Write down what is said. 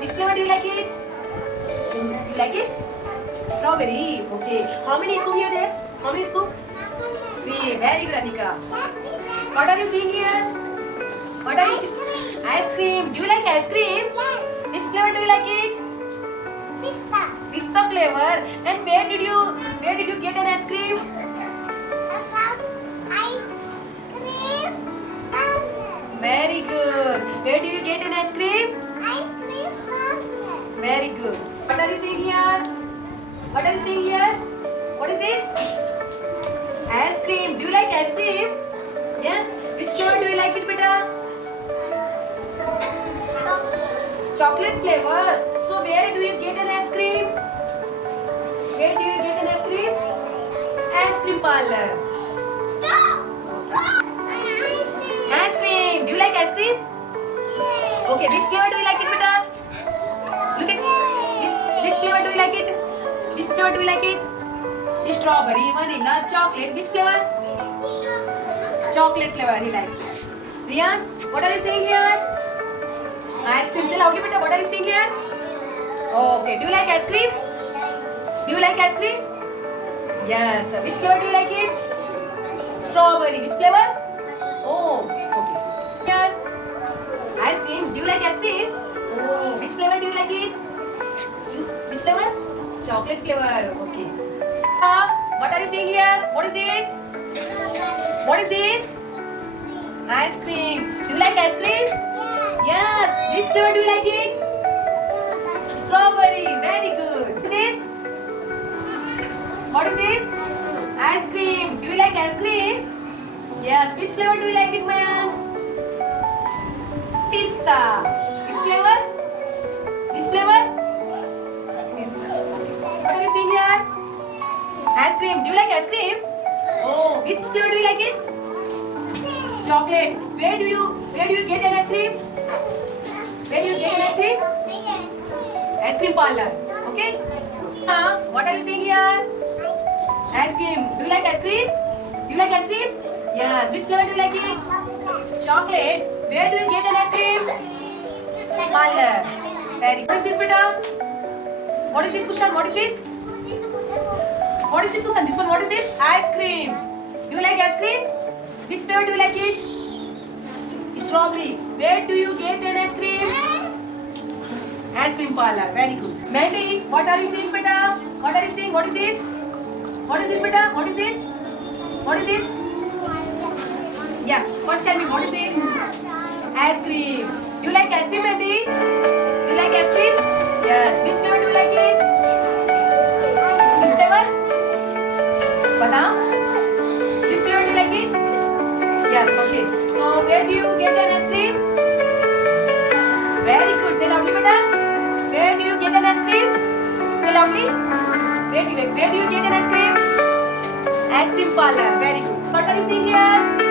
Which flavor do you like it? You like it? Strawberry. Okay. How many scoop here there? How many scoop? 3. Very good, Anika. What are you seeing here? What are you seeing? Ice cream. Do you like ice cream? Yes. Which flavor do you like it? Pista. Pista flavor. And where did you get an ice cream? Some ice cream. Parlor. Very good. Where do you get an ice cream? Ice cream parlor. Very good. What are you seeing here? What are you seeing here? What is this? Ice cream. Do you like ice cream? Yes. Which flavor do you like it, beta? Chocolate flavor. So where do you get an ice cream? Where do you get an ice cream? Ice cream parlor. Ice cream. Do you like ice cream? Okay. Which flavor do you like it, beta? Look at which flavor do you like it? Which flavor do you like it? Strawberry, vanilla, chocolate. Which flavor? Chocolate flavor he likes. Riyan, what are you seeing here? Ice cream. Say loudly, beta. What are you seeing here? Okay. Do you like ice cream? Do you like ice cream? Yes. Which flavor do you like it? Strawberry. Which flavor? Oh, okay. Here. Ice cream. Do you like ice cream? Oh, which flavor do you like it? Which flavor? Chocolate flavor. Okay. What are you seeing here? What is this? What is this? Ice cream. Do you like ice cream? Yes. Which flavor do you like it? Strawberry. Very good. What is this? What is this? Ice cream. Do you like ice cream? Yes. Which flavor do you like it, Mayans? Pista. Which flavor? Which flavor? Pista. Okay. What are you seeing here? Ice cream. Do you like ice cream? Oh, which flavor do you like it? Chocolate. Where do you get an ice cream? Where do you get an ice cream? Ice cream parlor. Okay? What are you seeing here? Ice cream. Do you like ice cream? Do you like ice cream? Yes. Which flavor do you like it? Chocolate. Where do you get an ice cream? Parlor. Very good. What is this, beta? What is this, Kushan? What is this? What is this, Kushan? This one, what is this? Ice cream. Do you like ice cream? Which flavor do you like it? Strawberry. Where do you get an ice cream? Ice cream parlor. Very good. Mandy, what are you seeing, beta? What are you seeing? What is this? What is this, beta? What is this? What is this? Yeah. First tell me, what is this? Ice cream. Do you like ice cream, Mandy? Do you like ice cream? Yes. Which flavor do you like it? Which flavor? Badam? Which flavor do you like it? Yes. Okay. So where do you get an ice cream? Very good. Say loudly, beta. Where do you get an ice cream? Say loudly. Where do you get an ice cream? Ice cream parlor. Very good. What are you seeing here?